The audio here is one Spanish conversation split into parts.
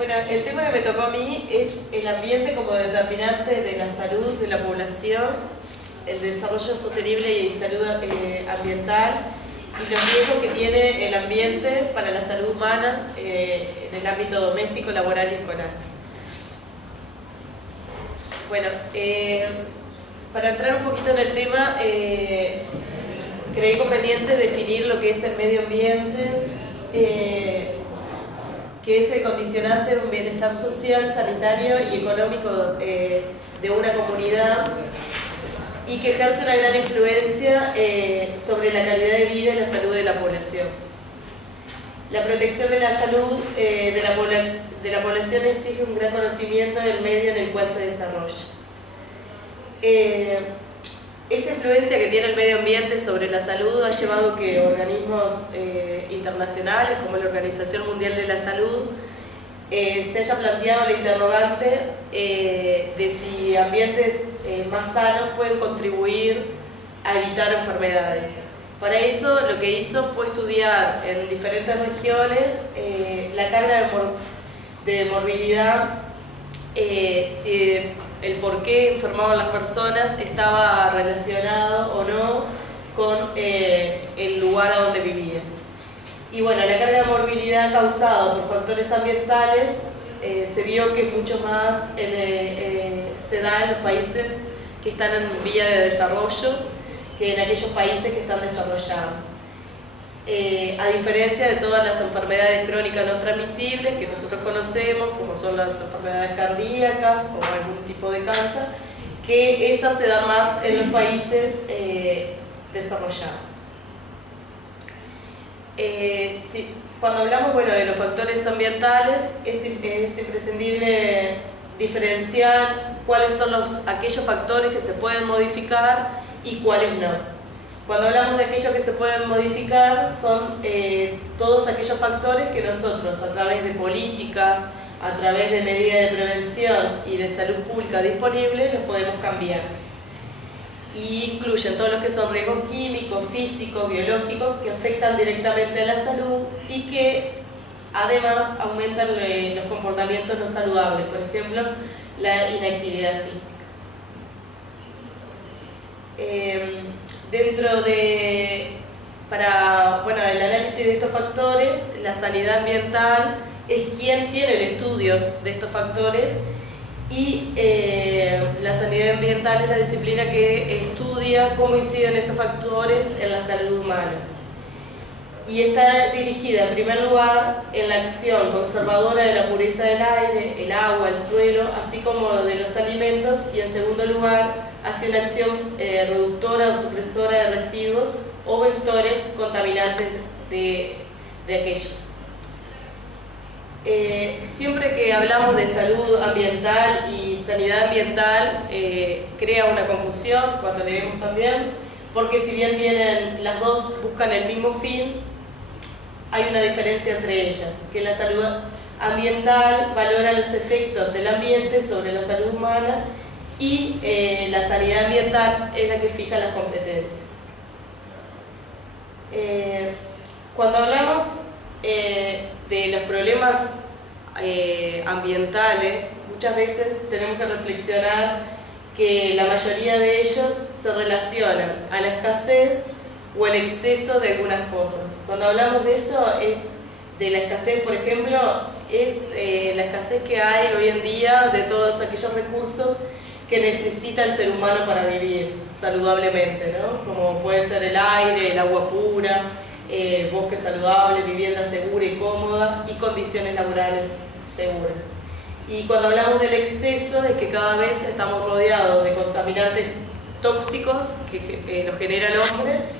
Bueno, el tema que me tocó a mí es el ambiente como determinante de la salud de la población, el desarrollo sostenible y salud ambiental y los riesgos que tiene el ambiente para la salud humana en el ámbito doméstico, laboral y escolar. Bueno, para entrar un poquito en el tema, creí conveniente definir lo que es el medio ambiente, que es el condicionante de un bienestar social, sanitario y económico de una comunidad y que ejerce una gran influencia sobre la calidad de vida y la salud de la población. La protección de la salud de la población exige un gran conocimiento del medio en el cual se desarrolla. Esta influencia que tiene el medio ambiente sobre la salud ha llevado que organismos internacionales como la Organización Mundial de la Salud se haya planteado la interrogante de si ambientes más sanos pueden contribuir a evitar enfermedades. Para eso lo que hizo fue estudiar en diferentes regiones la carga de morbilidad, si el por qué enfermaban las personas estaba relacionado o no con el lugar a donde vivían. Y bueno, la carga de morbilidad causada por factores ambientales se vio que mucho más se da en los países que están en vía de desarrollo que en aquellos países que están desarrollados. A diferencia de todas las enfermedades crónicas no transmisibles que nosotros conocemos, como son las enfermedades cardíacas o algún tipo de cáncer, que esas se dan más en los países desarrollados. Cuando hablamos de los factores ambientales, es imprescindible diferenciar cuáles son aquellos factores que se pueden modificar y cuáles no. Cuando hablamos de aquellos que se pueden modificar, son todos aquellos factores que nosotros, a través de políticas, a través de medidas de prevención y de salud pública disponibles, los podemos cambiar. Y incluyen todos los que son riesgos químicos, físicos, biológicos, que afectan directamente a la salud y que además aumentan los comportamientos no saludables, por ejemplo, la inactividad física. Para el análisis de estos factores, la sanidad ambiental es quien tiene el estudio de estos factores y la sanidad ambiental es la disciplina que estudia cómo inciden estos factores en la salud humana. Y está dirigida en primer lugar en la acción conservadora de la pureza del aire, el agua, el suelo, así como de los alimentos, y en segundo lugar hacia una acción reductora o supresora de residuos o vectores contaminantes de aquellos. Siempre que hablamos de salud ambiental y sanidad ambiental crea una confusión cuando leemos también, porque si bien las dos buscan el mismo fin, hay una diferencia entre ellas, que la salud ambiental valora los efectos del ambiente sobre la salud humana y la sanidad ambiental es la que fija las competencias. Cuando hablamos de los problemas ambientales, muchas veces tenemos que reflexionar que la mayoría de ellos se relacionan a la escasez o el exceso de algunas cosas. Cuando hablamos de eso, de la escasez, por ejemplo, es la escasez que hay hoy en día de todos aquellos recursos que necesita el ser humano para vivir saludablemente, ¿no? Como puede ser el aire, el agua pura, bosque saludable, vivienda segura y cómoda y condiciones laborales seguras. Y cuando hablamos del exceso es que cada vez estamos rodeados de contaminantes tóxicos que nos genera el hombre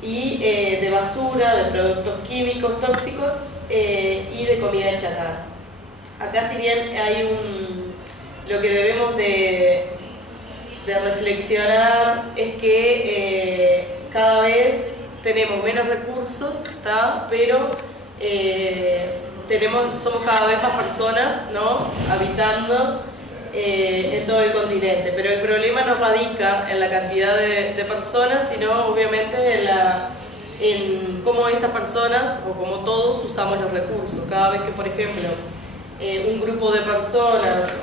y de basura, de productos químicos tóxicos y de comida chatarra. Acá si bien hay lo que debemos de reflexionar es que cada vez tenemos menos recursos, pero somos cada vez más personas, ¿no?, habitando en todo el continente, pero el problema no radica en la cantidad de personas, sino obviamente en cómo estas personas, o como todos, usamos los recursos. Cada vez que, por ejemplo, un grupo de personas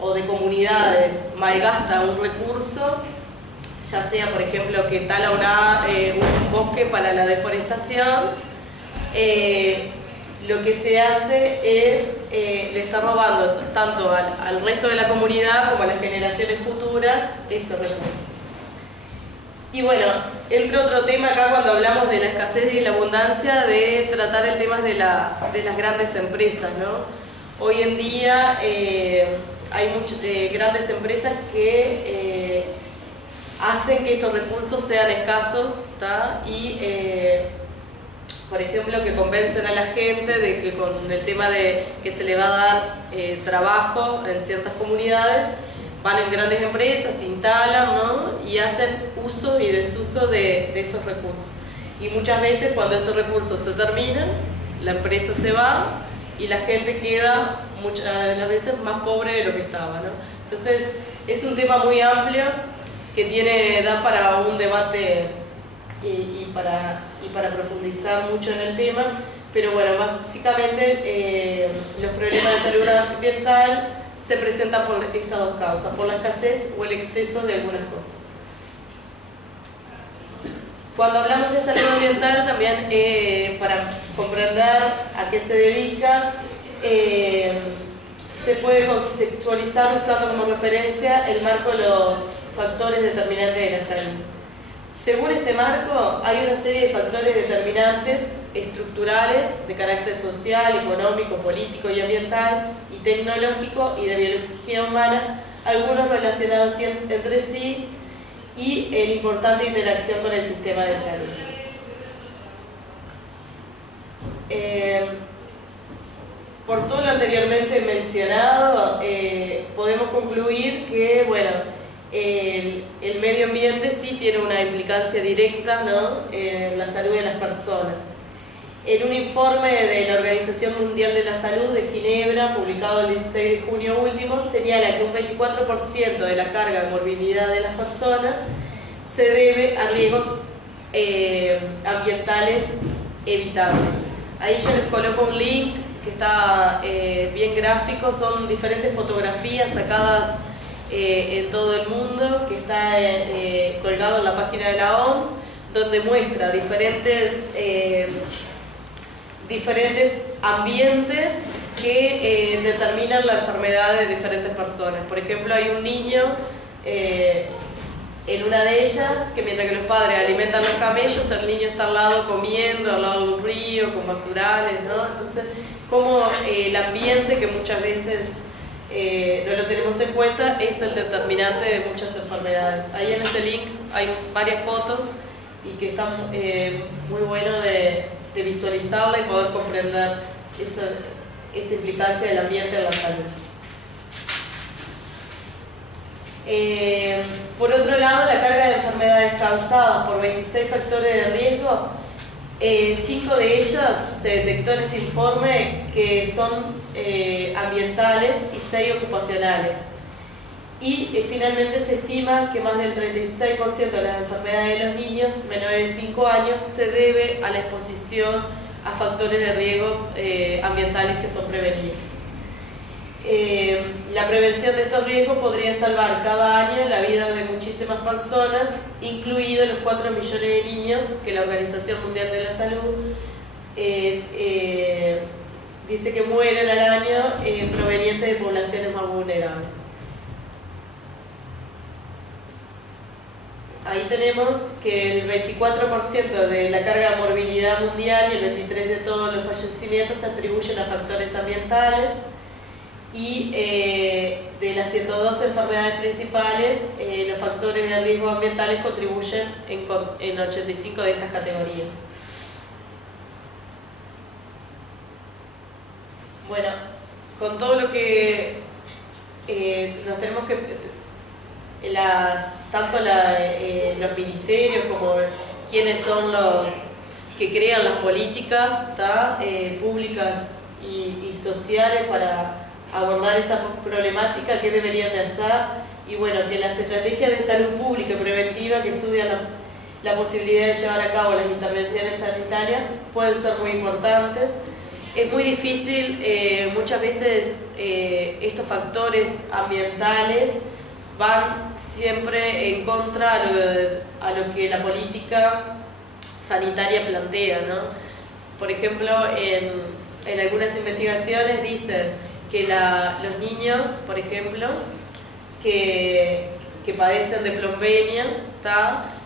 o de comunidades malgasta un recurso, ya sea por ejemplo que tala un bosque para la deforestación, lo que se hace es le está robando tanto al resto de la comunidad como a las generaciones futuras ese recurso. Y bueno, entre otro tema acá cuando hablamos de la escasez y la abundancia, de tratar el tema de las grandes empresas, ¿no? Hoy en día hay muchas grandes empresas que hacen que estos recursos sean escasos, ¿tá? Y por ejemplo, que convencen a la gente de que con el tema de que se le va a dar trabajo en ciertas comunidades, van en grandes empresas, se instalan, ¿no? Y hacen uso y desuso de esos recursos. Y muchas veces cuando esos recursos se terminan, la empresa se va y la gente queda muchas de las veces más pobre de lo que estaba, ¿no? Entonces es un tema muy amplio que da para un debate y para profundizar mucho en el tema, pero bueno, básicamente los problemas de salud ambiental se presentan por estas dos causas, por la escasez o el exceso de algunas cosas. Cuando hablamos de salud ambiental, también para comprender a qué se dedica, se puede contextualizar usando como referencia el marco de los factores determinantes de la salud. Según este marco, hay una serie de factores determinantes estructurales de carácter social, económico, político y ambiental, y tecnológico y de biología humana, algunos relacionados entre sí y en importante interacción con el sistema de salud. Por todo lo anteriormente mencionado, podemos concluir que, bueno, el medio ambiente sí tiene una implicancia directa, ¿no?, en la salud de las personas. En un informe de la Organización Mundial de la Salud de Ginebra, publicado el 16 de junio último, señala que un 24% de la carga de morbilidad de las personas se debe a riesgos ambientales evitables. Ahí yo les coloco un link que está bien gráfico, son diferentes fotografías sacadas en todo el mundo, que está colgado en la página de la OMS, donde muestra diferentes ambientes que determinan la enfermedad de diferentes personas. Por ejemplo, hay un niño en una de ellas que mientras que los padres alimentan los camellos, el niño está al lado comiendo, al lado de un río, con basurales, ¿no? Entonces, como el ambiente, que muchas veces no lo tenemos en cuenta, es el determinante de muchas enfermedades. Ahí en ese link hay varias fotos y que están muy bueno de visualizarla y poder comprender esa implicancia del ambiente en la salud. Por otro lado, la carga de enfermedades causadas por 26 factores de riesgo, 5 de ellas se detectó en este informe que son ambientales y 6 ocupacionales. Y finalmente se estima que más del 36% de las enfermedades de los niños menores de 5 años se debe a la exposición a factores de riesgos ambientales que son prevenibles. La prevención de estos riesgos podría salvar cada año la vida de muchísimas personas, incluidos los 4 millones de niños que la Organización Mundial de la Salud dice que mueren al año provenientes de poblaciones más vulnerables. Ahí tenemos que el 24% de la carga de morbilidad mundial y el 23% de todos los fallecimientos se atribuyen a factores ambientales, y de las 102 enfermedades principales, los factores de riesgo ambientales contribuyen en 85 de estas categorías. Bueno, con todo lo que nos tenemos que... tanto los ministerios como quienes son los que crean las políticas públicas y sociales para abordar esta problemática, qué deberían de hacer, y bueno, que las estrategias de salud pública y preventiva que estudian la posibilidad de llevar a cabo las intervenciones sanitarias pueden ser muy importantes. Es muy difícil, muchas veces estos factores ambientales van siempre en contra a lo que la política sanitaria plantea, ¿no? Por ejemplo, en algunas investigaciones dicen que los niños, por ejemplo, que padecen de plombemia,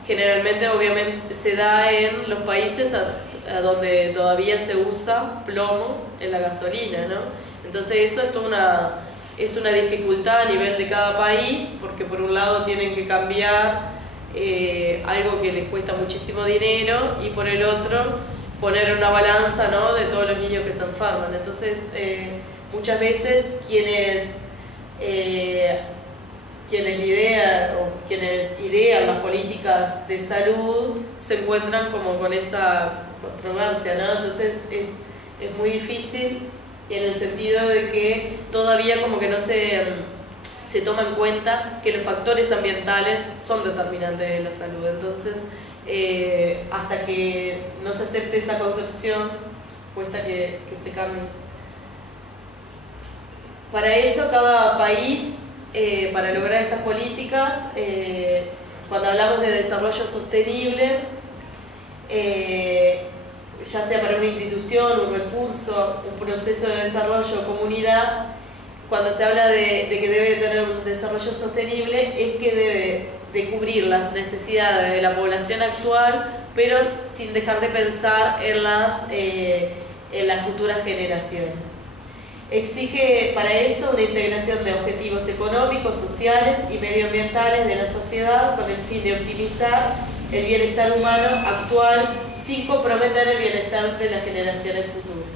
generalmente obviamente se da en los países a donde todavía se usa plomo en la gasolina, ¿no? Entonces eso es una dificultad a nivel de cada país, porque por un lado tienen que cambiar algo que les cuesta muchísimo dinero, y por el otro poner en una balanza, ¿no?, de todos los niños que se enferman. Entonces muchas veces quienes idean las políticas de salud se encuentran como con esa controversia, ¿no? Entonces es muy difícil en el sentido de que todavía como que no se toma en cuenta que los factores ambientales son determinantes de la salud. Entonces hasta que no se acepte esa concepción, cuesta que se cambie. Para eso cada país, para lograr estas políticas, cuando hablamos de desarrollo sostenible, ya sea para una institución, un recurso, un proceso de desarrollo, comunidad, cuando se habla de que debe tener un desarrollo sostenible, es que debe de cubrir las necesidades de la población actual, pero sin dejar de pensar en las futuras generaciones. Exige para eso una integración de objetivos económicos, sociales y medioambientales de la sociedad con el fin de optimizar el bienestar humano actual sin comprometer el bienestar de las generaciones futuras.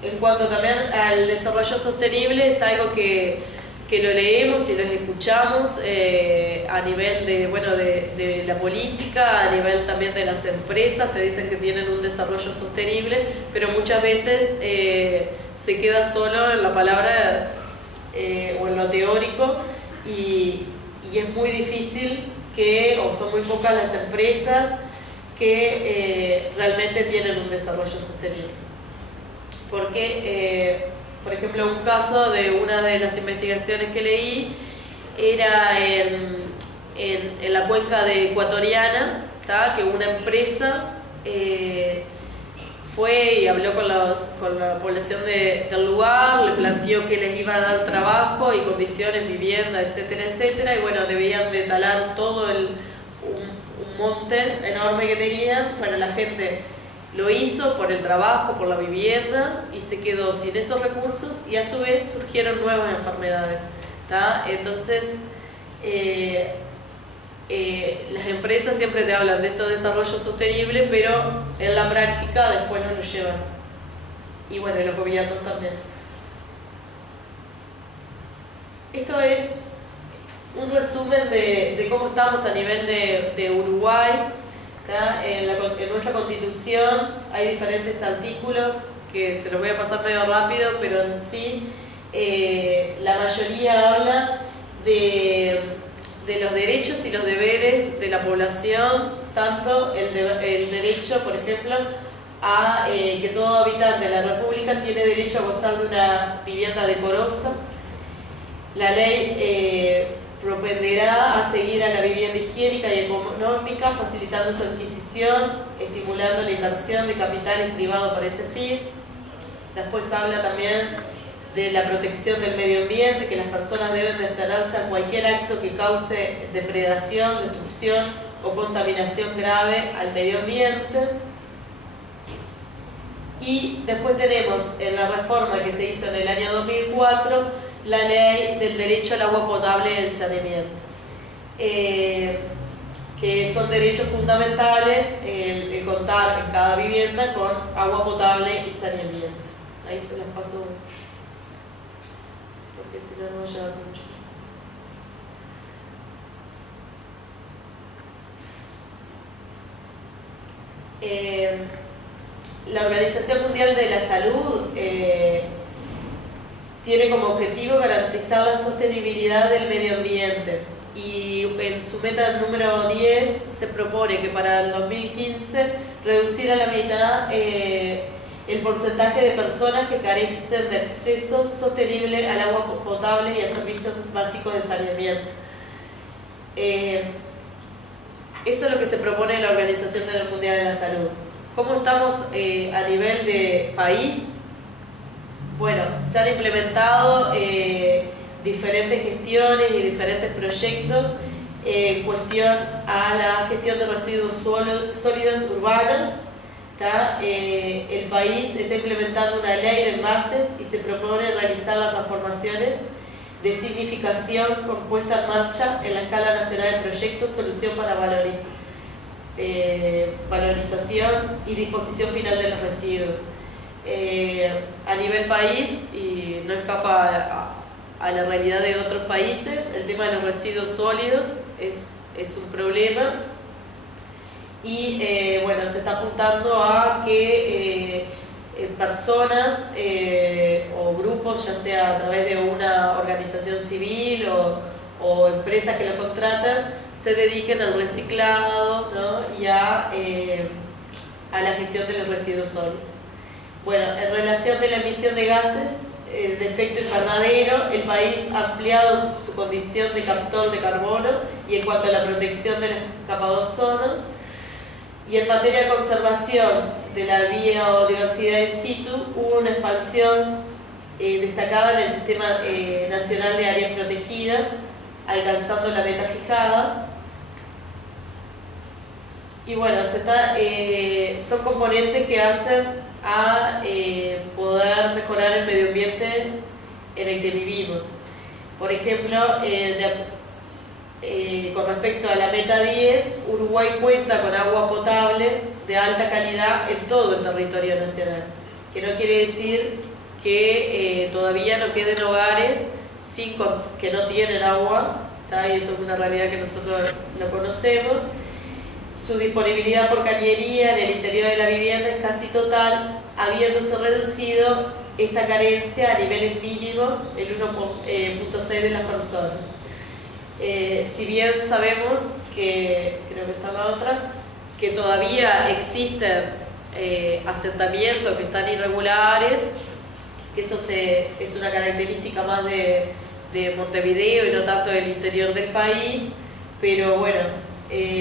En cuanto también al desarrollo sostenible, es algo que lo leemos y lo escuchamos a nivel de la política, a nivel también de las empresas, te dicen que tienen un desarrollo sostenible, pero muchas veces se queda solo en la palabra o en lo teórico, y es muy difícil o son muy pocas las empresas que realmente tienen un desarrollo sostenible. Porque, por ejemplo, un caso de una de las investigaciones que leí era en la cuenca de Ecuatoriana, que una empresa fue y habló con la población del lugar, le planteó que les iba a dar trabajo y condiciones, vivienda, etcétera, etcétera, y bueno, debían de talar todo un monte enorme que tenían. Bueno, la gente lo hizo por el trabajo, por la vivienda, y se quedó sin esos recursos, y a su vez surgieron nuevas enfermedades. Entonces, las empresas siempre te hablan de ese desarrollo sostenible, pero en la práctica después no lo llevan. Y bueno, los gobiernos también. Esto es un resumen de cómo estamos a nivel de Uruguay. En nuestra Constitución hay diferentes artículos que se los voy a pasar medio rápido, pero en sí la mayoría habla de los derechos y los deberes de la población, tanto el derecho, por ejemplo, a que todo habitante de la República tiene derecho a gozar de una vivienda decorosa. La ley propenderá a seguir a la vivienda higiénica y económica, facilitando su adquisición, estimulando la inversión de capitales privados para ese fin. Después habla también de la protección del medio ambiente, que las personas deben de abstenerse a cualquier acto que cause depredación, destrucción o contaminación grave al medio ambiente. Y después tenemos en la reforma que se hizo en el año 2004 la ley del derecho al agua potable y el saneamiento, que son derechos fundamentales el contar en cada vivienda con agua potable y saneamiento. Ahí se las paso porque si no, no va a llevar mucho. La Organización Mundial de la Salud tiene como objetivo garantizar la sostenibilidad del medio ambiente y en su meta número 10 se propone que para el 2015 reducir a la mitad el porcentaje de personas que carecen de acceso sostenible al agua potable y a servicios básicos de saneamiento. Eso es lo que se propone en la Organización Mundial de la Salud. ¿Cómo estamos a nivel de país? Bueno, se han implementado diferentes gestiones y diferentes proyectos en cuestión a la gestión de residuos sólidos urbanos. El país está implementando una ley de envases y se propone realizar las transformaciones de significación con puesta en marcha en la escala nacional de proyectos Solución para valorización y disposición final de los residuos. A nivel país, y no escapa a la realidad de otros países, el tema de los residuos sólidos es un problema y bueno, se está apuntando a que personas o grupos, ya sea a través de una organización civil o empresas que lo contratan, se dediquen al reciclado, ¿no? Y a la gestión de los residuos sólidos. Bueno, en relación de la emisión de gases de efecto invernadero, el país ha ampliado su condición de captor de carbono y en cuanto a la protección de la capa de ozono. Y en materia de conservación de la biodiversidad in situ, hubo una expansión destacada en el Sistema Nacional de Áreas Protegidas, alcanzando la meta fijada. Y bueno, son componentes que hacen a poder mejorar el medio ambiente en el que vivimos. Por ejemplo, con respecto a la meta 10, Uruguay cuenta con agua potable de alta calidad en todo el territorio nacional, que no quiere decir que todavía no queden hogares que no tienen agua, y eso es una realidad que nosotros lo conocemos. Su disponibilidad por cañería en el interior de la vivienda es casi total, habiéndose reducido esta carencia a niveles mínimos, el 1.6 de las personas. Si bien sabemos que, creo que está la otra, que todavía existen asentamientos que están irregulares, que eso es una característica más de Montevideo y no tanto del interior del país, pero bueno,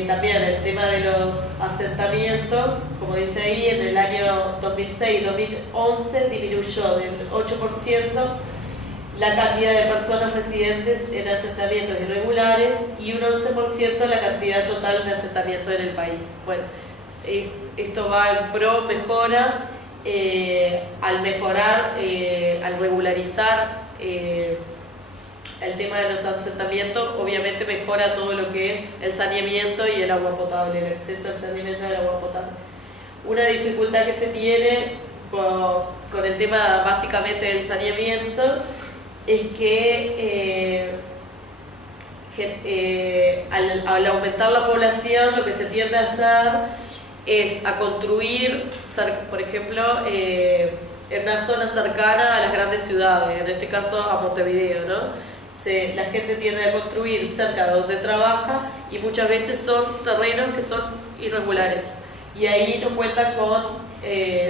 también el tema de los asentamientos, como dice ahí, en el año 2006-2011 disminuyó del 8% la cantidad de personas residentes en asentamientos irregulares y un 11% la cantidad total de asentamientos en el país. Bueno, esto va en pro mejora, al regularizar el tema de los asentamientos, obviamente mejora todo lo que es el saneamiento y el agua potable, el acceso al saneamiento y al agua potable. Una dificultad que se tiene con el tema básicamente del saneamiento es que al aumentar la población lo que se tiende a hacer es a construir, por ejemplo, en una zona cercana a las grandes ciudades, en este caso a Montevideo, ¿no? La gente tiende a construir cerca de donde trabaja y muchas veces son terrenos que son irregulares y ahí no cuentan con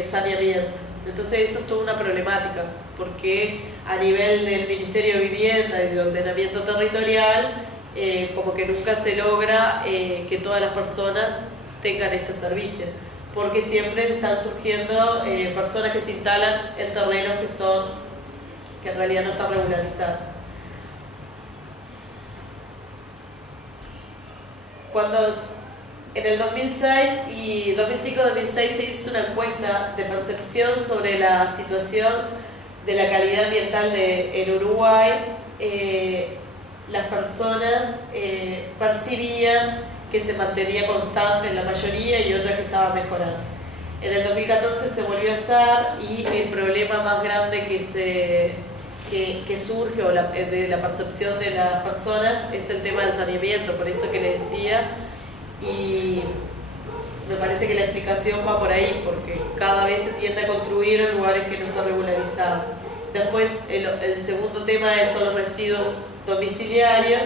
saneamiento. Entonces eso es toda una problemática, porque a nivel del Ministerio de Vivienda y de Ordenamiento Territorial como que nunca se logra que todas las personas tengan este servicio, porque siempre están surgiendo personas que se instalan en terrenos que en realidad no están regularizados. Cuando en el 2006 y 2005-2006 se hizo una encuesta de percepción sobre la situación de la calidad ambiental en Uruguay, las personas percibían que se mantenía constante en la mayoría y otras que estaba mejorando. En el 2014 se volvió a hacer y el problema más grande que surge de la percepción de las personas es el tema del saneamiento, por eso que le decía, y me parece que la explicación va por ahí, porque cada vez se tiende a construir en lugares que no están regularizados. Después el segundo tema son los residuos domiciliarios,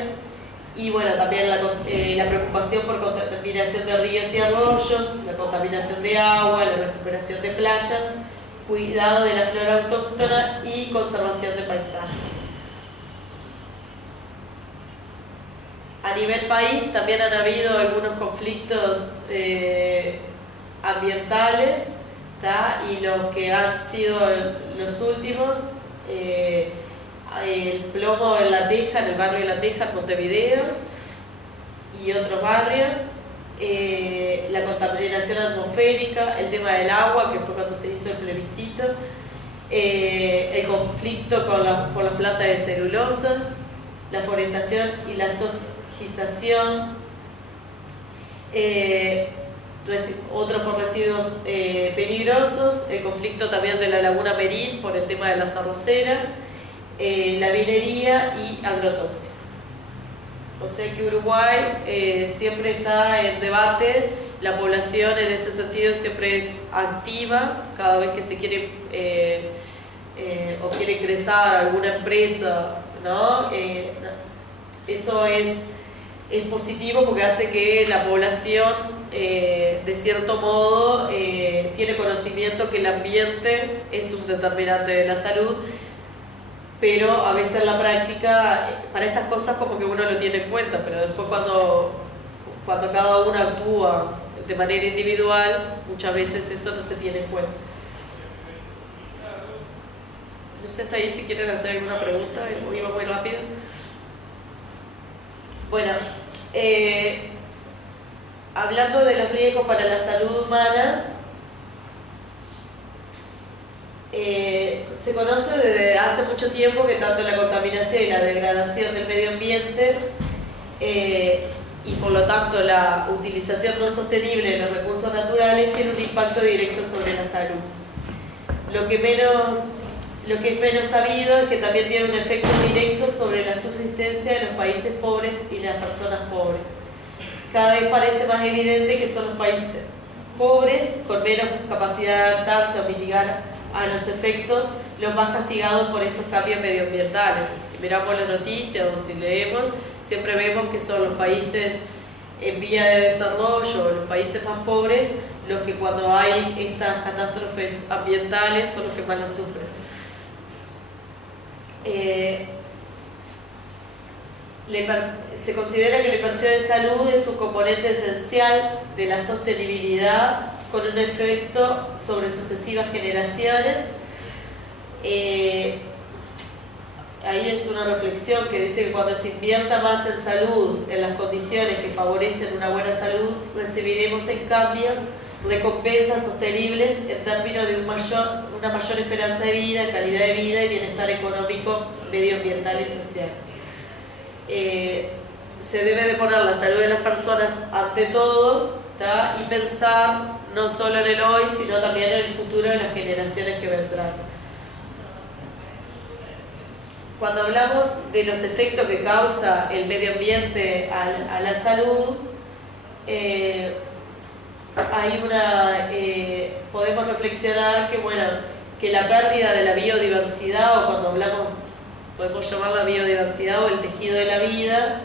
Y bueno, también la preocupación por contaminación de ríos y arroyos, la contaminación de agua, la recuperación de playas, cuidado de la flora autóctona y conservación de paisajes. A nivel país también han habido algunos conflictos ambientales, ¿tá? Y los que han sido los últimos, el plomo en La Teja, en el barrio de La Teja, en Montevideo, y otros barrios, la contaminación atmosférica, el tema del agua, que fue cuando se hizo el plebiscito, el conflicto por las plantas de celulosas, la forestación y la zojización, otro por residuos peligrosos, el conflicto también de la laguna Merín por el tema de las arroceras, la minería y agrotóxicos. O sea que Uruguay siempre está en debate, la población en ese sentido siempre es activa, cada vez que se quiere o quiere ingresar a alguna empresa, ¿no? Eso es positivo porque hace que la población, de cierto modo, tiene conocimiento que el ambiente es un determinante de la salud, pero a veces en la práctica, para estas cosas como que uno lo tiene en cuenta, pero después cuando cada uno actúa de manera individual, muchas veces eso no se tiene en cuenta. No sé hasta ahí si quieren hacer alguna pregunta, iba muy rápido. Bueno, hablando de los riesgos para la salud humana, se conoce desde hace mucho tiempo que tanto la contaminación y la degradación del medio ambiente y por lo tanto la utilización no sostenible de los recursos naturales tiene un impacto directo sobre la salud. Lo que es menos sabido es que también tiene un efecto directo sobre la subsistencia de los países pobres y las personas pobres. Cada vez parece más evidente que son los países pobres, con menos capacidad de adaptarse o mitigar a los efectos, los más castigados por estos cambios medioambientales. Si miramos las noticias o si leemos, siempre vemos que son los países en vía de desarrollo o los países más pobres los que cuando hay estas catástrofes ambientales son los que más lo sufren. Se considera que la inversión en salud es un componente esencial de la sostenibilidad con un efecto sobre sucesivas generaciones. Ahí es una reflexión que dice que cuando se invierta más en salud, en las condiciones que favorecen una buena salud, recibiremos en cambio recompensas sostenibles en términos de una mayor esperanza de vida, calidad de vida y bienestar económico, medioambiental y social. Se debe de poner la salud de las personas ante todo, ¿tá? Y pensar no solo en el hoy, sino también en el futuro de las generaciones que vendrán. Cuando hablamos de los efectos que causa el medio ambiente a la salud, podemos reflexionar que la pérdida de la biodiversidad, o cuando hablamos, podemos llamarla biodiversidad o el tejido de la vida,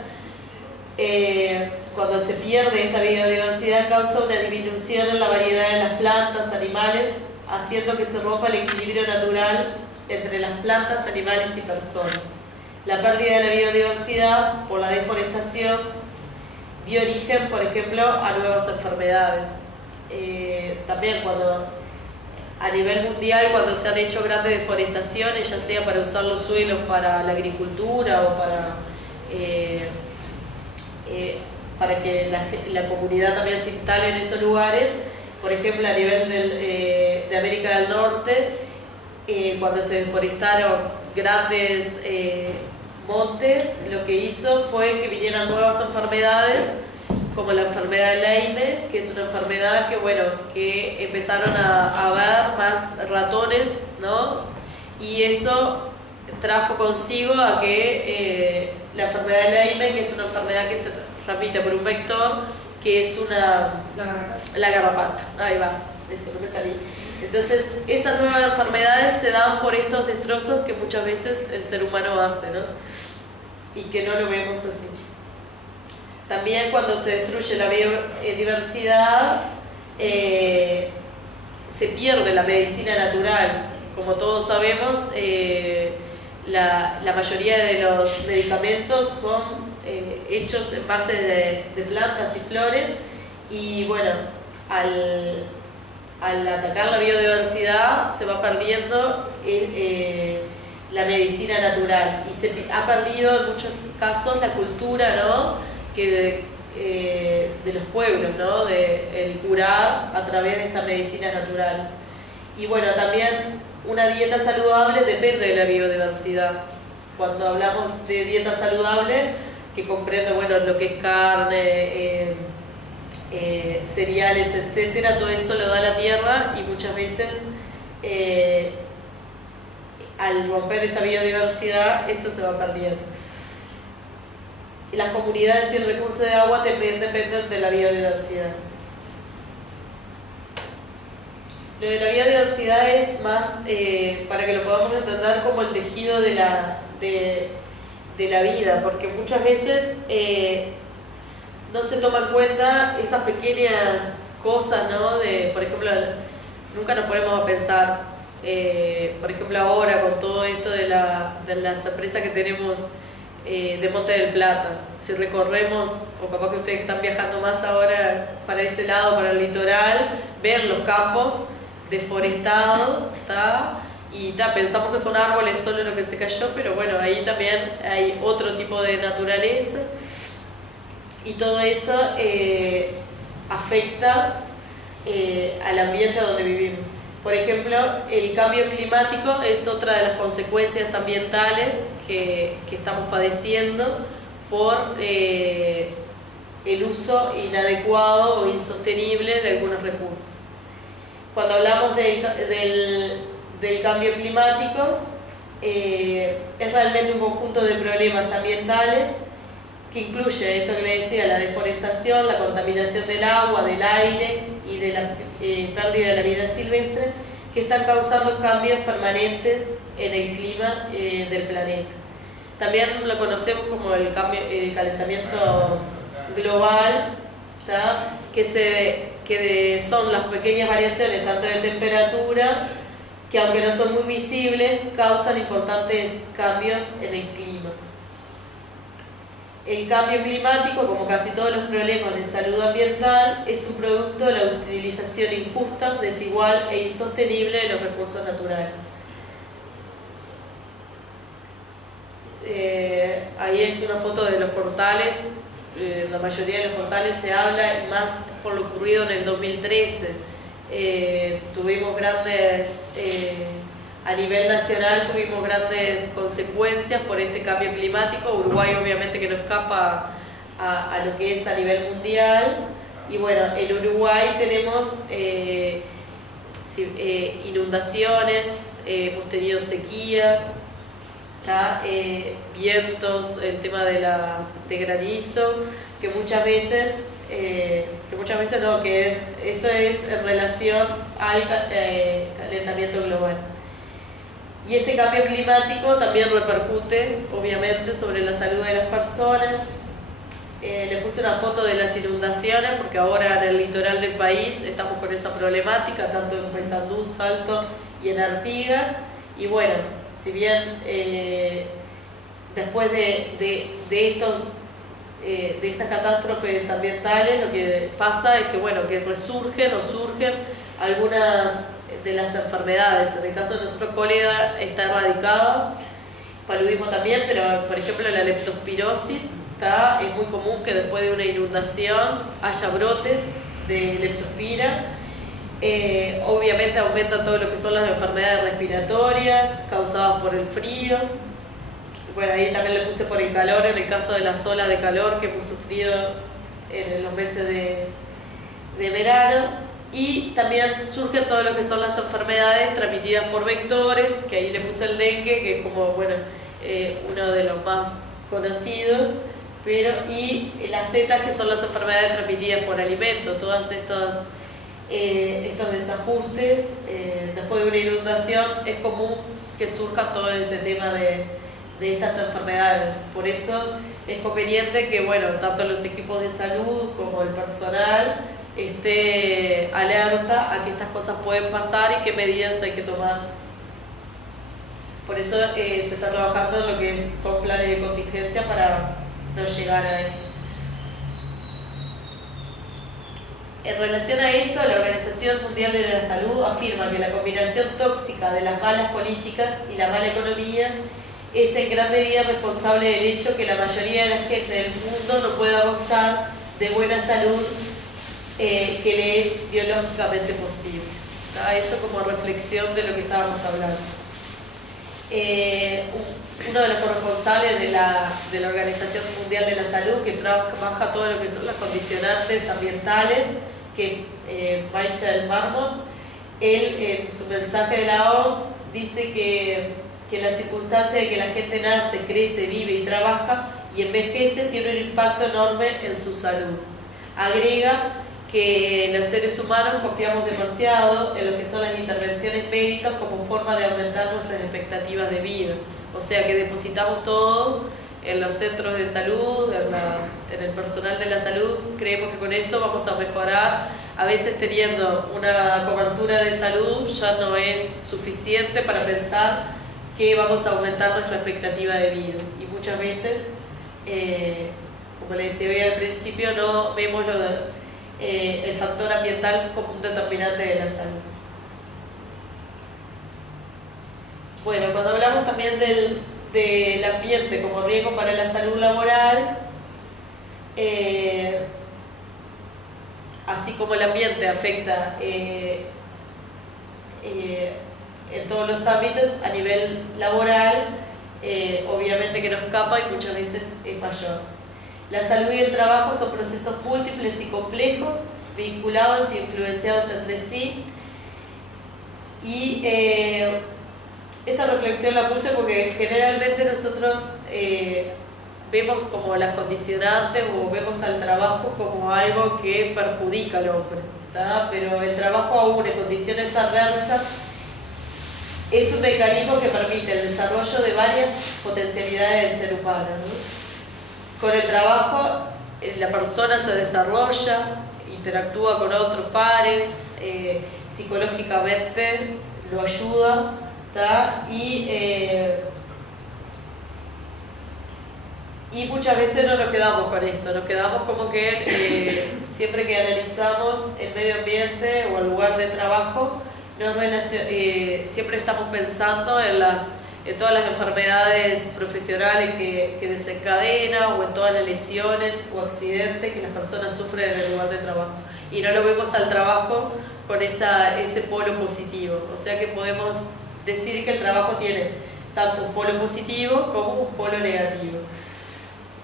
cuando se pierde esta biodiversidad causa una disminución en la variedad de las plantas, animales, haciendo que se rompa el equilibrio natural entre las plantas, animales y personas. La pérdida de la biodiversidad por la deforestación dio origen, por ejemplo, a nuevas enfermedades. También a nivel mundial, cuando se han hecho grandes deforestaciones, ya sea para usar los suelos para la agricultura o para que la comunidad también se instale en esos lugares, por ejemplo, a nivel de América del Norte, cuando se deforestaron grandes montes, lo que hizo fue que vinieran nuevas enfermedades, como la enfermedad de Lyme, que es una enfermedad que empezaron a ver más ratones, ¿no? Y eso trajo consigo a que la enfermedad de Lyme, que es una enfermedad que se transmite por un vector, que es la garrapata. Ahí va, eso no me salí. Entonces, esas nuevas enfermedades se dan por estos destrozos que muchas veces el ser humano hace, ¿no? Y que no lo vemos así. También cuando se destruye la biodiversidad, se pierde la medicina natural. Como todos sabemos, la mayoría de los medicamentos son hechos en base de plantas y flores, y bueno, al atacar la biodiversidad se va perdiendo la medicina natural, y se ha perdido en muchos casos la cultura, ¿no?, de los pueblos, ¿no?, de el curar a través de estas medicinas naturales. Y bueno, también una dieta saludable depende de la biodiversidad. Cuando hablamos de dieta saludable, que comprende, bueno, lo que es carne, cereales, etcétera, todo eso lo da la tierra, y muchas veces al romper esta biodiversidad, eso se va perdiendo. Las comunidades y el recurso de agua también dependen de la biodiversidad. Lo de la biodiversidad es más para que lo podamos entender como el tejido de la vida, porque muchas veces no se toma en cuenta esas pequeñas cosas, ¿no? Por ejemplo, nunca nos ponemos a pensar, por ejemplo, ahora con todo esto de las empresas que tenemos de Monte del Plata. Si recorremos, o capaz que ustedes están viajando más ahora para ese lado, para el litoral, ver los campos deforestados, y pensamos que son árboles solo lo que se cayó, pero bueno, ahí también hay otro tipo de naturaleza, y todo eso afecta al ambiente donde vivimos. Por ejemplo, el cambio climático es otra de las consecuencias ambientales que estamos padeciendo por el uso inadecuado o insostenible de algunos recursos. Cuando hablamos del cambio climático, es realmente un conjunto de problemas ambientales que incluye esto que le decía, la deforestación, la contaminación del agua, del aire y de la pérdida de la vida silvestre, que están causando cambios permanentes en el clima del planeta. También lo conocemos como el calentamiento global, que son las pequeñas variaciones tanto de temperatura, que aunque no son muy visibles, causan importantes cambios en el clima. El cambio climático, como casi todos los problemas de salud ambiental, es un producto de la utilización injusta, desigual e insostenible de los recursos naturales. Ahí es una foto de los portales. La mayoría de los portales se habla, y más por lo ocurrido en el 2013. Tuvimos grandes... A nivel nacional tuvimos grandes consecuencias por este cambio climático. Uruguay obviamente que no escapa a lo que es a nivel mundial. Y bueno, en Uruguay tenemos inundaciones, hemos tenido sequía, vientos, el tema de granizo, que muchas veces no, eso es en relación al calentamiento global. Y este cambio climático también repercute, obviamente, sobre la salud de las personas. Le puse una foto de las inundaciones, porque ahora en el litoral del país estamos con esa problemática, tanto en Paysandú, Salto y en Artigas. Y bueno, si bien después de estas catástrofes ambientales, lo que pasa es que, bueno, que surgen algunas de las enfermedades. En el caso de nosotros, cólera está erradicada, paludismo también, pero por ejemplo la leptospirosis es muy común que después de una inundación haya brotes de leptospira. Obviamente aumenta todo lo que son las enfermedades respiratorias causadas por el frío. Bueno, ahí también le puse por el calor, en el caso de las olas de calor que hemos sufrido en los meses de verano. Y también surgen todo lo que son las enfermedades transmitidas por vectores, que ahí le puse el dengue, que es como, bueno, uno de los más conocidos, y las zetas, que son las enfermedades transmitidas por alimentos. Todas estos desajustes, después de una inundación, es común que surja todo este tema de estas enfermedades. Por eso es conveniente que, bueno, tanto los equipos de salud como el personal esté alerta a que estas cosas pueden pasar y qué medidas hay que tomar. Por eso se está trabajando en lo que son planes de contingencia para no llegar a esto. En relación a esto, la Organización Mundial de la Salud afirma que la combinación tóxica de las malas políticas y la mala economía es en gran medida responsable del hecho que la mayoría de la gente del mundo no pueda gozar de buena salud que le es biológicamente posible. Eso como reflexión de lo que estábamos hablando. Uno de los corresponsables de la Organización Mundial de la Salud, que trabaja todo lo que son las condicionantes ambientales, que Michael Marmon, él en su mensaje de la OMS dice que la circunstancia de que la gente nace, crece, vive y trabaja y envejece tiene un impacto enorme en su salud. Agrega que los seres humanos confiamos demasiado en lo que son las intervenciones médicas como forma de aumentar nuestras expectativas de vida. O sea que depositamos todo en los centros de salud, en el personal de la salud, creemos que con eso vamos a mejorar. A veces teniendo una cobertura de salud ya no es suficiente para pensar que vamos a aumentar nuestra expectativa de vida. Y muchas veces, como les decía hoy al principio, no vemos el factor ambiental como un determinante de la salud. Bueno, cuando hablamos también del ambiente como riesgo para la salud laboral, así como el ambiente afecta en todos los ámbitos, a nivel laboral, obviamente que no escapa y muchas veces es mayor. La salud y el trabajo son procesos múltiples y complejos, vinculados e influenciados entre sí. Y esta reflexión la puse porque generalmente nosotros vemos como las condicionantes o vemos al trabajo como algo que perjudica al hombre, ¿tá? Pero el trabajo aún en condiciones adversas es un mecanismo que permite el desarrollo de varias potencialidades del ser humano, ¿no? Con el trabajo la persona se desarrolla, interactúa con otros pares, psicológicamente lo ayuda, ¿tá? Y muchas veces no nos quedamos con esto, nos quedamos como que siempre que analizamos el medio ambiente o el lugar de trabajo, siempre estamos pensando en todas las enfermedades profesionales que desencadena o en todas las lesiones o accidentes que las personas sufren en el lugar de trabajo. Y no lo vemos al trabajo con ese polo positivo. O sea que podemos decir que el trabajo tiene tanto un polo positivo como un polo negativo.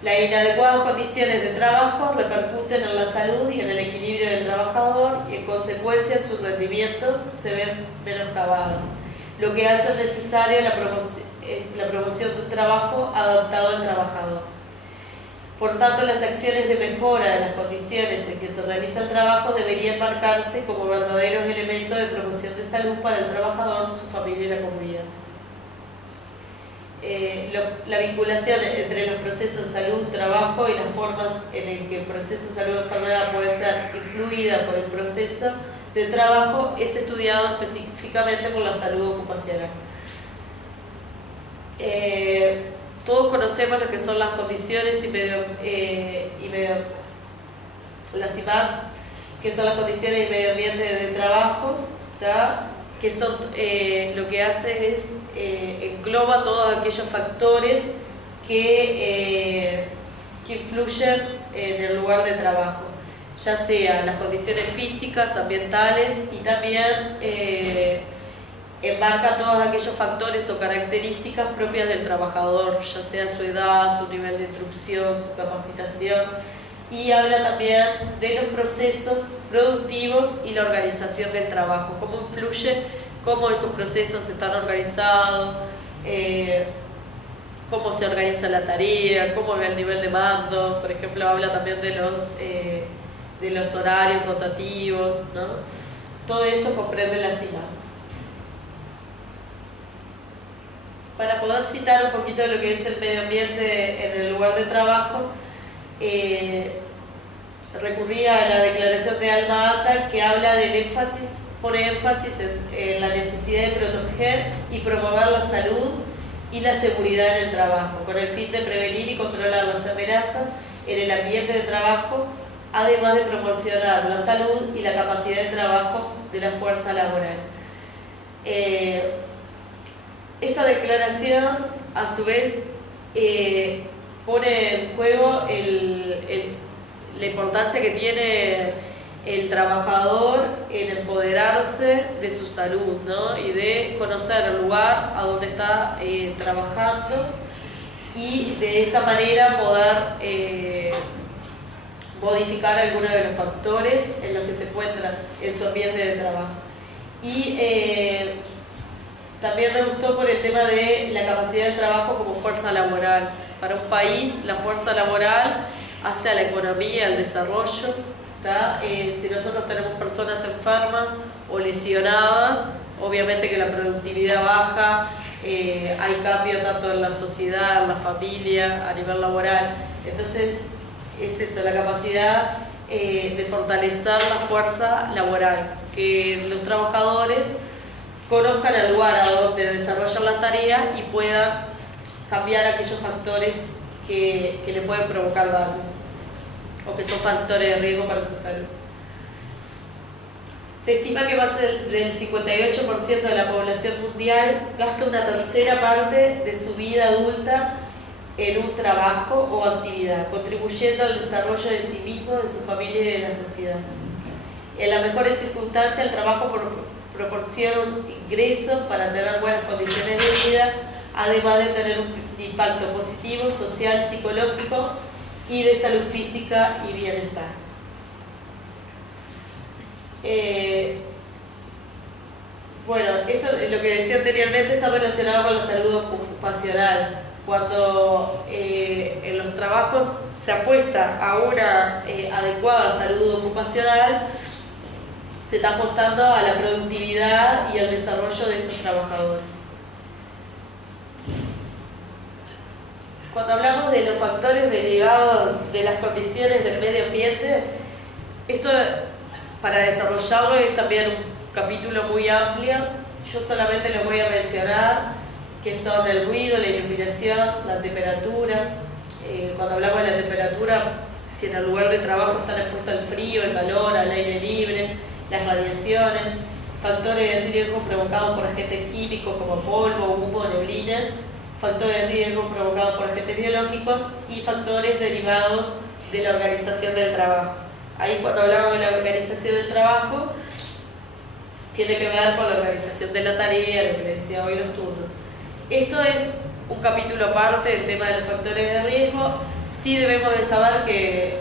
Las inadecuadas condiciones de trabajo repercuten en la salud y en el equilibrio del trabajador y en consecuencia su rendimiento se ven menoscabados, lo que hace necesaria la promoción de un trabajo adaptado al trabajador. Por tanto, las acciones de mejora de las condiciones en que se realiza el trabajo deberían marcarse como verdaderos elementos de promoción de salud para el trabajador, su familia y la comunidad. La vinculación entre los procesos de salud, trabajo y las formas en las que el proceso de salud o enfermedad puede ser influida por el proceso de trabajo es estudiado específicamente por la salud ocupacional. Todos conocemos lo que son las condiciones las CIMAT, que son las condiciones y medio ambiente de trabajo, ¿tá? Que son, lo que hace es engloba todos aquellos factores que influyen en el lugar de trabajo, ya sea las condiciones físicas, ambientales y también embarca todos aquellos factores o características propias del trabajador, ya sea su edad, su nivel de instrucción, su capacitación, y habla también de los procesos productivos y la organización del trabajo, cómo influye, cómo esos procesos están organizados, cómo se organiza la tarea, cómo es el nivel de mando. Por ejemplo, habla también de los horarios rotativos, ¿no? Todo eso comprende la CIMAT. para poder citar un poquito de lo que es el medio ambiente en el lugar de trabajo, recurrí a la declaración de Alma Ata, que habla pone énfasis en la necesidad de proteger y promover la salud y la seguridad en el trabajo, con el fin de prevenir y controlar las amenazas en el ambiente de trabajo, además de promocionar la salud y la capacidad de trabajo de la fuerza laboral. Esta declaración, a su vez, pone en juego la importancia que tiene el trabajador en empoderarse de su salud, ¿no? Y de conocer el lugar a donde está trabajando y de esa manera poder modificar algunos de los factores en los que se encuentra en su ambiente de trabajo. Y también me gustó por el tema de la capacidad del trabajo como fuerza laboral. Para un país, la fuerza laboral hace a la economía, al desarrollo. Si nosotros tenemos personas enfermas o lesionadas, obviamente que la productividad baja, hay cambio tanto en la sociedad, en la familia, a nivel laboral. Entonces, es eso, la capacidad de fortalecer la fuerza laboral, que los trabajadores conozcan el lugar a donde desarrollan la tarea y puedan cambiar aquellos factores que le pueden provocar daño o que son factores de riesgo para su salud. Se estima que más del 58% de la población mundial gasta una tercera parte de su vida adulta en un trabajo o actividad, contribuyendo al desarrollo de sí mismo, de su familia y de la sociedad. En las mejores circunstancias, el trabajo proporciona ingresos para tener buenas condiciones de vida, además de tener un impacto positivo, social, psicológico y de salud física y bienestar. Bueno, esto, lo que decía anteriormente, está relacionado con la salud ocupacional. Cuando en los trabajos se apuesta a una adecuada salud ocupacional, se está apostando a la productividad y al desarrollo de esos trabajadores. Cuando hablamos de los factores derivados de las condiciones del medio ambiente, esto para desarrollarlo es también un capítulo muy amplio. Yo solamente les voy a mencionar que son el ruido, la iluminación, la temperatura. Cuando hablamos de la temperatura, si en el lugar de trabajo están expuestos al frío, el calor, al aire libre, las radiaciones, factores de riesgo provocados por agentes químicos como polvo, humo, neblinas, factores de riesgo provocados por agentes biológicos y factores derivados de la organización del trabajo. Ahí cuando hablamos de la organización del trabajo, tiene que ver con la organización de la tarea, lo que les decía hoy, los turnos. Esto es un capítulo aparte del tema de los factores de riesgo. Sí debemos de saber que,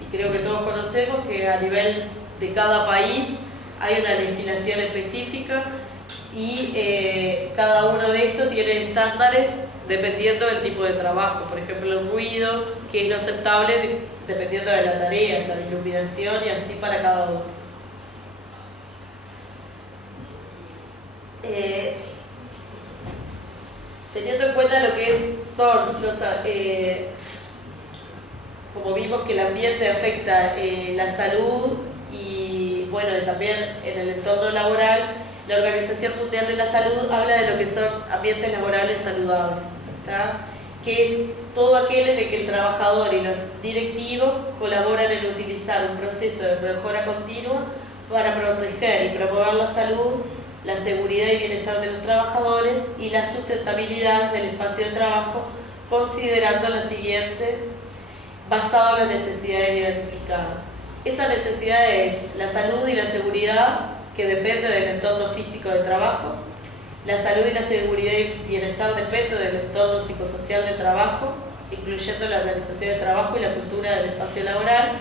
y creo que todos conocemos, que a nivel de cada país hay una legislación específica y cada uno de estos tiene estándares dependiendo del tipo de trabajo. Por ejemplo, el ruido, que es lo aceptable dependiendo de la tarea, la iluminación y así para cada uno. Teniendo en cuenta lo que son los... como vimos que el ambiente afecta la salud y bueno, también en el entorno laboral, la Organización Mundial de la Salud habla de lo que son ambientes laborales saludables, ¿tá? Que es todo aquel en el que el trabajador y los directivos colaboran en utilizar un proceso de mejora continua para proteger y promover la salud, la seguridad y bienestar de los trabajadores y la sustentabilidad del espacio de trabajo, considerando la siguiente, basado en las necesidades identificadas. Esa necesidad es la salud y la seguridad, que depende del entorno físico de trabajo. La salud y la seguridad y bienestar depende del entorno psicosocial de trabajo, incluyendo la organización de trabajo y la cultura del espacio laboral,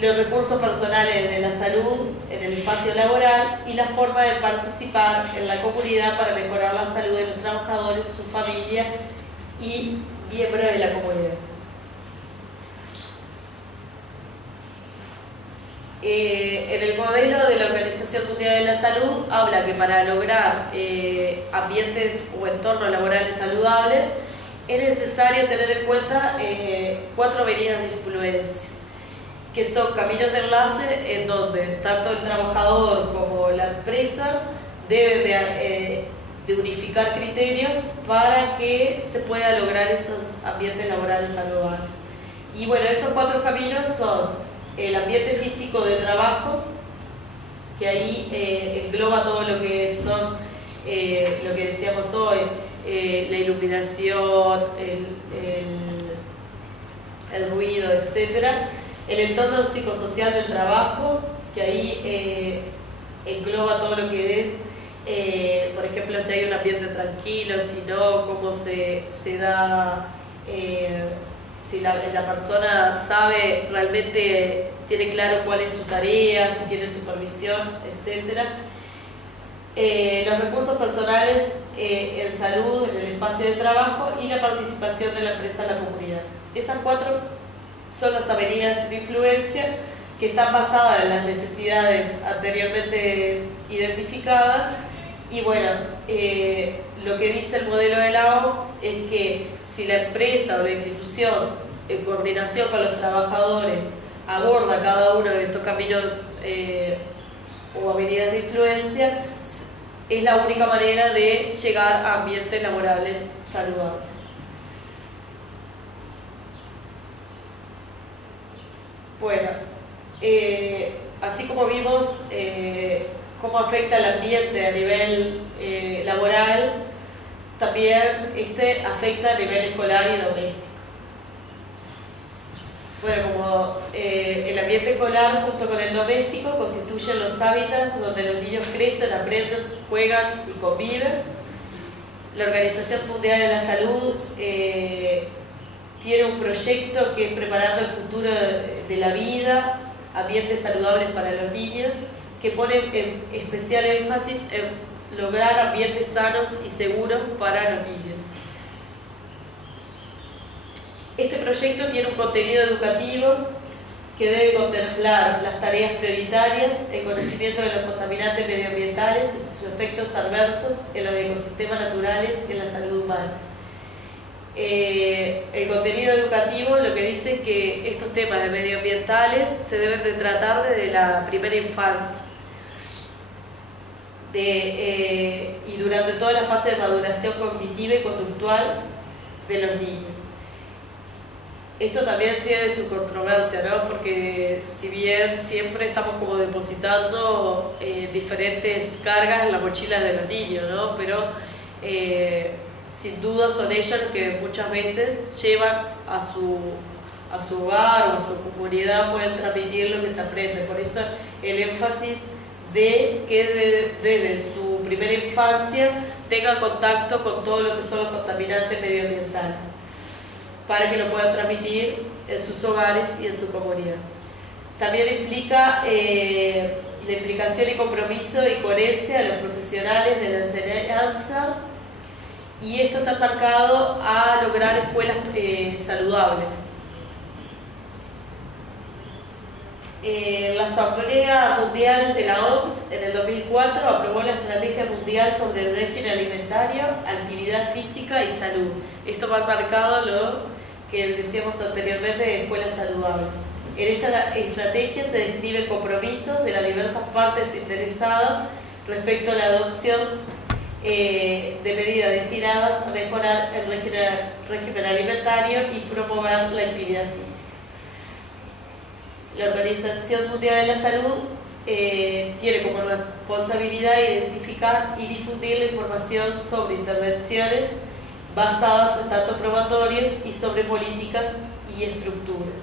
los recursos personales de la salud en el espacio laboral y la forma de participar en la comunidad para mejorar la salud de los trabajadores, su familia y miembros de la comunidad. En el modelo de la Organización Mundial de la Salud habla que para lograr ambientes o entornos laborales saludables es necesario tener en cuenta 4 avenidas de influencia, que son caminos de enlace en donde tanto el trabajador como la empresa deben de unificar criterios para que se pueda lograr esos ambientes laborales saludables. Y bueno, esos 4 caminos son el ambiente físico de trabajo, que ahí engloba todo lo que son, lo que decíamos hoy, la iluminación, el ruido, etc. El entorno psicosocial del trabajo, que ahí engloba todo lo que es, por ejemplo, si hay un ambiente tranquilo, si no, cómo se da, si la persona sabe, realmente tiene claro cuál es su tarea, si tiene supervisión, etc. Los recursos personales en salud, en el espacio de trabajo y la participación de la empresa en la comunidad. Esas 4 son las avenidas de influencia que están basadas en las necesidades anteriormente identificadas. Y bueno, lo que dice el modelo de la OMS es que si la empresa o la institución, en coordinación con los trabajadores, aborda cada uno de estos caminos o avenidas de influencia, es la única manera de llegar a ambientes laborales saludables. Bueno, así como vimos cómo afecta el ambiente a nivel laboral, también afecta a nivel escolar y doméstico. Bueno, como el ambiente escolar junto con el doméstico constituyen los hábitats donde los niños crecen, aprenden, juegan y conviven. La Organización Mundial de la Salud tiene un proyecto que es Preparando el Futuro de la Vida, ambientes saludables para los niños, que pone especial énfasis en lograr ambientes sanos y seguros para los niños. Este proyecto tiene un contenido educativo que debe contemplar las tareas prioritarias, el conocimiento de los contaminantes medioambientales y sus efectos adversos en los ecosistemas naturales y en la salud humana. El contenido educativo lo que dice es que estos temas de medioambientales se deben de tratar desde la primera infancia y durante toda la fase de maduración cognitiva y conductual de los niños. Esto también tiene su controversia, ¿no? Porque si bien siempre estamos como depositando diferentes cargas en la mochila de los niños, ¿no? Pero sin duda son ellos los que muchas veces llevan a su hogar o a su comunidad, pueden transmitir lo que se aprende. Por eso el énfasis de que desde su primera infancia tenga contacto con todo lo que son los contaminantes medioambientales, para que lo puedan transmitir en sus hogares y en su comunidad. También implica la implicación y compromiso y coherencia de los profesionales de la enseñanza, y esto está marcado a lograr escuelas saludables. La Asamblea Mundial de la OMS en el 2004 aprobó la Estrategia Mundial sobre el Régimen Alimentario, Actividad Física y Salud. Esto va marcado lo que decíamos anteriormente de escuelas saludables. En esta estrategia se describen compromisos de las diversas partes interesadas respecto a la adopción de medidas destinadas a mejorar el régimen alimentario y promover la actividad física. La Organización Mundial de la Salud tiene como responsabilidad identificar y difundir la información sobre intervenciones basadas en datos probatorios y sobre políticas y estructuras.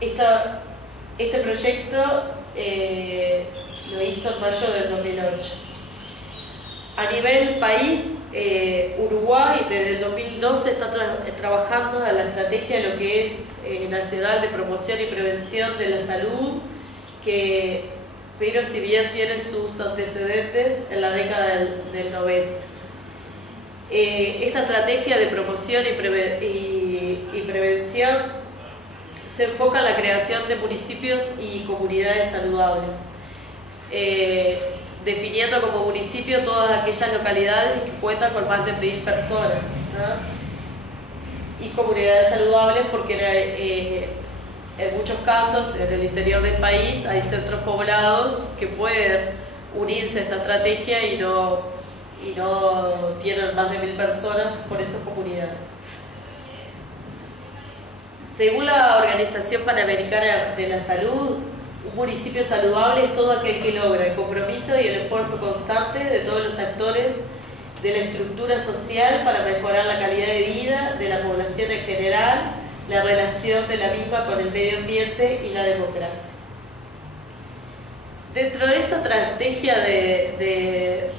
Este proyecto lo hizo en mayo del 2008. A nivel país, Uruguay desde el 2012 está trabajando en la estrategia de lo que es nacional de promoción y prevención de la salud, pero si bien tiene sus antecedentes en la década del 90. Esta estrategia de promoción y prevención se enfoca en la creación de municipios y comunidades saludables, definiendo como municipio todas aquellas localidades que cuentan con más de 1000 personas, ¿no? Y comunidades saludables porque en muchos casos en el interior del país hay centros poblados que pueden unirse a esta estrategia y no tienen más de 1000 personas, por eso comunidades. Según la Organización Panamericana de la Salud, un municipio saludable es todo aquel que logra el compromiso y el esfuerzo constante de todos los actores de la estructura social para mejorar la calidad de vida de la población en general, la relación de la misma con el medio ambiente y la democracia. Dentro de esta estrategia de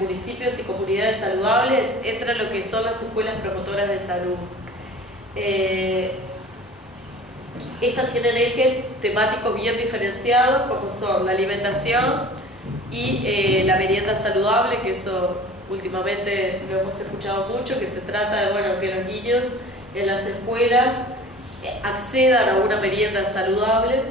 municipios y comunidades saludables entra lo que son las escuelas promotoras de salud. Estas tienen ejes temáticos bien diferenciados, como son la alimentación y la merienda saludable, que eso últimamente lo hemos escuchado mucho, que se trata de que los niños en las escuelas accedan a una merienda saludable.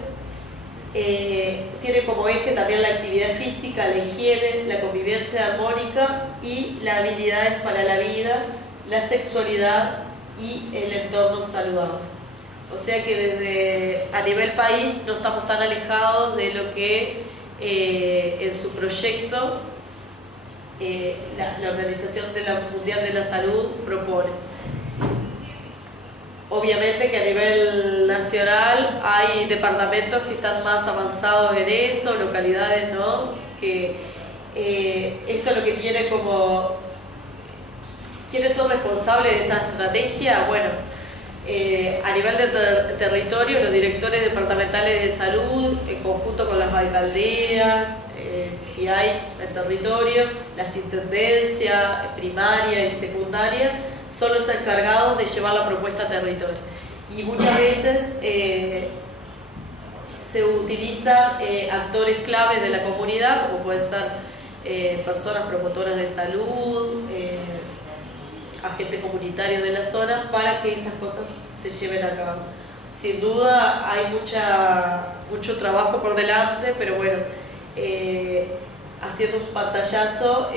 Tiene como eje también la actividad física, la higiene, la convivencia armónica y las habilidades para la vida, la sexualidad y el entorno saludable. O sea que desde a nivel país no estamos tan alejados de lo que en su proyecto la Organización Mundial de la Salud propone. Obviamente que a nivel nacional hay departamentos que están más avanzados en eso, localidades, ¿no? Que esto es lo que tiene como... ¿Quiénes son responsables de esta estrategia? Bueno, a nivel de territorio, los directores departamentales de salud, en conjunto con las alcaldías, si hay en territorio, las intendencias primaria y secundaria, son los encargados de llevar la propuesta a territorio. Y muchas veces se utilizan actores claves de la comunidad, como pueden ser personas promotoras de salud, agentes comunitarios de la zona, para que estas cosas se lleven a cabo. Sin duda hay mucho trabajo por delante, pero bueno, haciendo un pantallazo,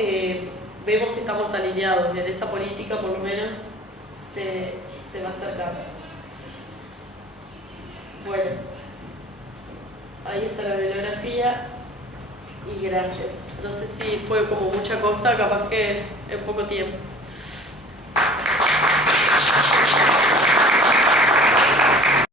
vemos que estamos alineados en esa política, por lo menos se va acercando. Bueno, ahí está la bibliografía y gracias. No sé si fue como mucha cosa, capaz que en poco tiempo.